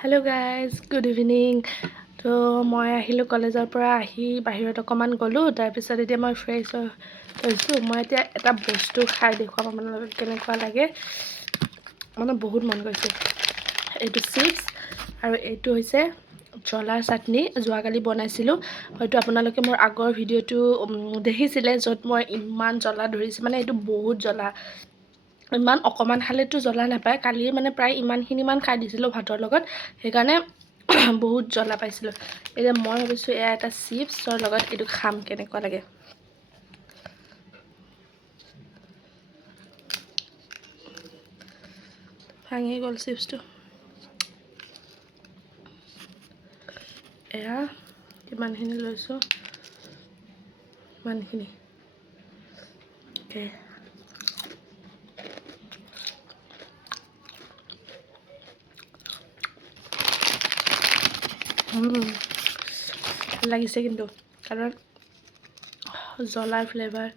Hello' guys, good evening. তো মই আহিলোঁ কলেজৰ পৰা আহি বাহিৰত অকণমান গ'লোঁ। তাৰপিছত এতিয়া মই ফ্ৰেছ হৈছোঁ। মই এতিয়া এটা বস্তু খাই দেখুৱাম আপোনালোকক কেনেকুৱা লাগে, মানে বহুত মন গৈছে। এইটো চিপছ আৰু এইটো হৈছে জ্বলাৰ চাটনি। যোৱাকালি বনাইছিলোঁ, হয়তো আপোনালোকে মোৰ আগৰ ভিডিঅ'টো দেখিছিলে, য'ত মই ইমান জ্বলা ধৰিছোঁ, মানে এইটো বহুত জ্বলা। ইমান অকণমান খালেতো জ্বলা নাপায়। কালি মানে প্ৰায় ইমানখিনিমান খাই দিছিলোঁ ভাতৰ লগত, সেইকাৰণে বহুত জ্বলা পাইছিলোঁ। এতিয়া মই ভাবিছোঁ এয়া এটা চিপছৰ লগত এইটো খাম, কেনেকুৱা লাগে। ভাঙি গ'ল চিপছটো। এয়া কিমানখিনি লৈছোঁ, ইমানখিনি। ভাল লাগিছে কিন্তু, কাৰণ জ্বলাৰ ফ্লেভাৰ।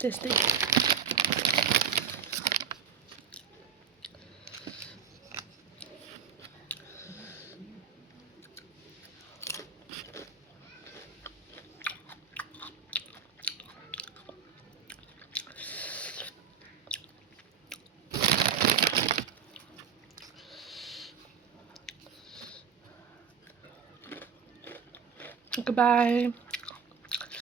টেষ্টি। Goodbye.